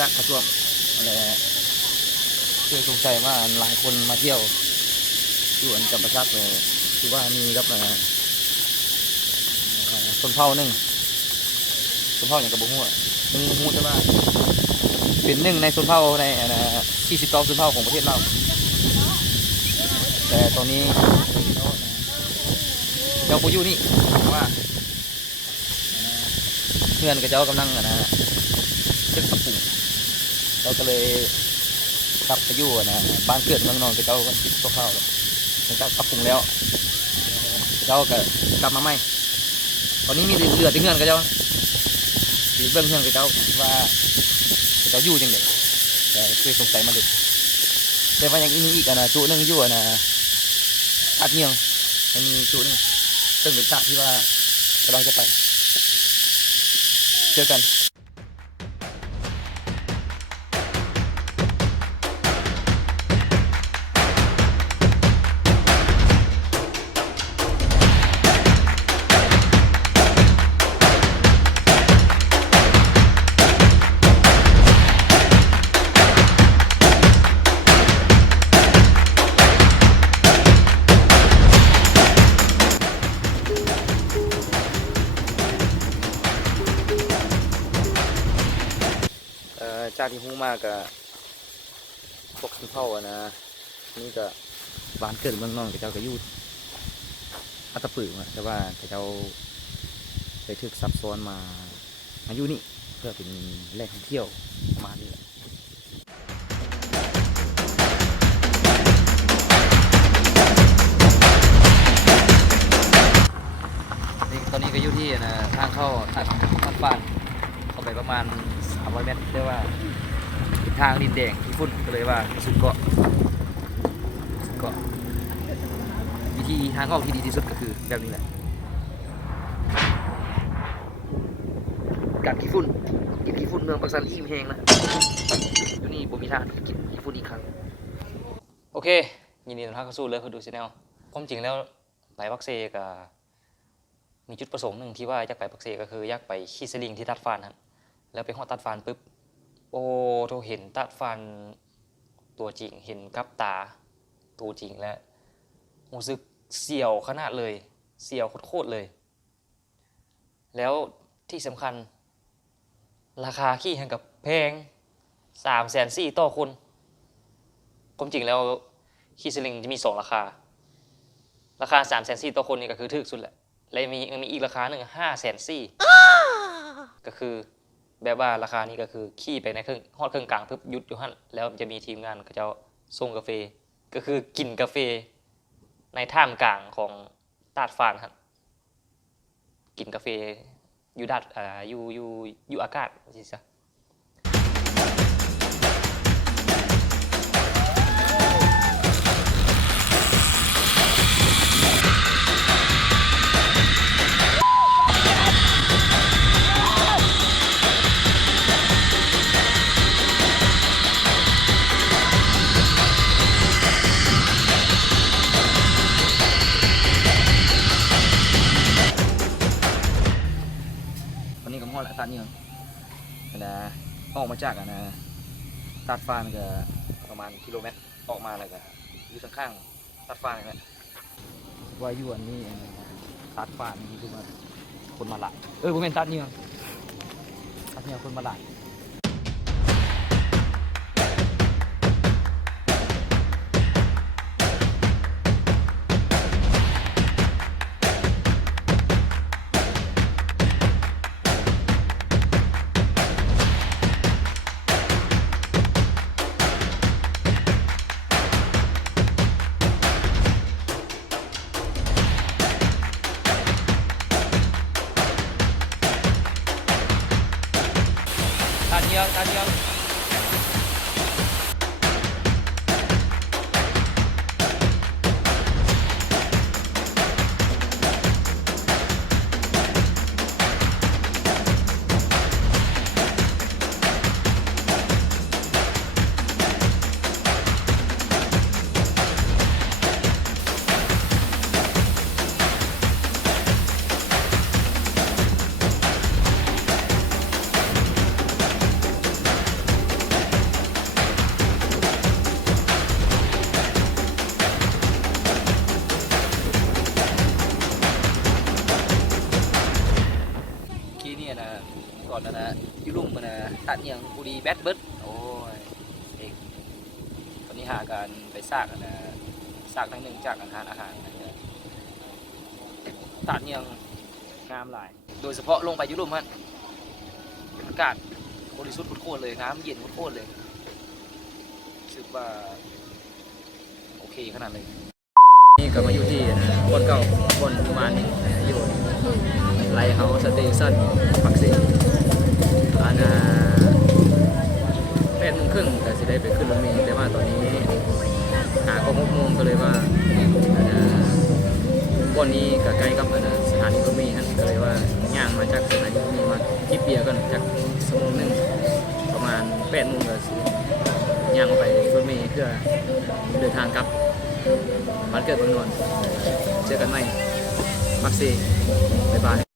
ตักกระท่วมอะไรเพื่อสงสัยว่าหลายคนมาเที่ยวอยู่อันจำปาสักเลยคือว่ามีครับชนเผ่าหนึ่งชนเผ่าอย่างกระบอกหัวมึงหูใช่ไหมเป็นหนึ่งในชนเผ่าใน49ชนเผ่าของประเทศเราแต่ตอนนี้เจ้าปูอยู่นี่ว่าเพื่อนกับเจ้ากำลังเช็คกระปุกเราก็เลยกลับไปอยู่บ้านเกิดเมืองนอนกับเจ้ากันติดตัวข้าวแล้วเจ้ากระปุกแล้วเจ้าก็กลับมาใหม่ตอนนี้มีเหลือที่เงื่อนกับเจ้าที่เบื้องเงื่อนกับเจ้าว่าเจ้าอยู่จังเด็กแต่เคยสงสัยมาเด็กแต่ว่าอย่างนี้อีกจุนึงอยู่อัดเนียงมันมีจุนึงซึ่งเป็นตาที่ว่ากำลังจะไปเจอกันจากที่หูมากกับพวกชนเผ่านี่ก็บ้านเกิดเมืองนอนกับเจ้าก็อยู่อัตตปือมาแต่ว่าเจ้าไปถึกซับซ้อนมาอยู่นี่เพื่อเป็นแหล่งท่องเที่ยวประมาณนี้แหละตอนนี้ก็อยู่ที่ทางเข้าตัดบ้านเข้าไปประมาณ300 เมตรเรียกว่าทางดินแดงที่ฝุ่นก็เลยว่าสุดเกาะวิธีทางออกที่ดีที่สุดก็คือแบบนี้แหละกัดขี้ฝุ่นกินขี้ฝุ่นเมืองปักสันอิ่มแห้งนะที่นี่บ่มีทางกินขี้ฝุ่นอีกครั้งโอเคยินดีต้อนรับเข้าสู่เลยคือดูชาแนลความจริงแล้วไปปักเซกับมีจุดประสงค์หนึ่งที่ว่าอยากไปปักเซก็คืออยากไปขี่สลิงที่ตัดฟานครับแล้วไปหอดตัดฟานปุ๊บโอ้โทเห็นตัดฟานตัวจริงเห็นกับตาตัวจริงแล้วรู้สึกเสียวขนาดเลยเสียวโคตรเลยแล้วที่สำคัญราคาขี่แข่งกับแพง340,000ต่อคนความจริงแล้วขี่สลิงจะมี2ราคา340,000ต่อคนนี่ก็คือถูกสุดแหละและมีอีกราคาหนึ่ง540,000ก็คือแบบว่าราคานี้ก็คือขี่ไปในฮอดเครื่องกลางปุ๊บหยุดอยู่หั่นแล้วจะมีทีมงานก็จะส่งกาแฟก็คือกินกาแฟในท่ามกลางของตาดฟานครับกินกาแฟอยู่อยู่อากาศสิซะตัดเนี่ยออกมาจากตัดฟานก็ประมาณกิโลเมตรออกมาอะไรกันอยู่ข้างๆตัดฟานนี่ว่าอยู่อันนี้ตัดฟานนี่คือว่าคนมาละผมเป็นตัดเนี่ยคนมาละ แบตเบิดโอ้ยเอกตอนนี้หาการไปซากนะซากทั้งหนึ่งจากอาหารนะตาดยังงามหลายโดยเฉพาะลงไปยุโรปฮะเป็นอากาศบริสุทธิ์โคตรเลยน้ำเย็นโคตรเลยรู้สึกว่าโอเคขนาดเลยนี่ก็มาอยู่ที่บนเก่าบนประมาณอยู่ไลท์เฮาส์สเตชันปักเซอัน8:30ก็จะได้ไปขึ้นรถเมล์แต่ว่าตอนนี้หาก็6 โมงก็เลยว่าบนนี้ก็ใกล้กับสถานีรถเมล์นั่นก็เลยว่าย่างมาจากสถานีรถเมล์มาจิบเบียร์กันจากชั่วโมงหนึ่งประมาณ8 โมงก็ย่างออกไปรถเมล์เพื่อเดินทางกลับบ้านเกิดเมืองนนท์เจอกันใหม่มักซีบ๊ายบาย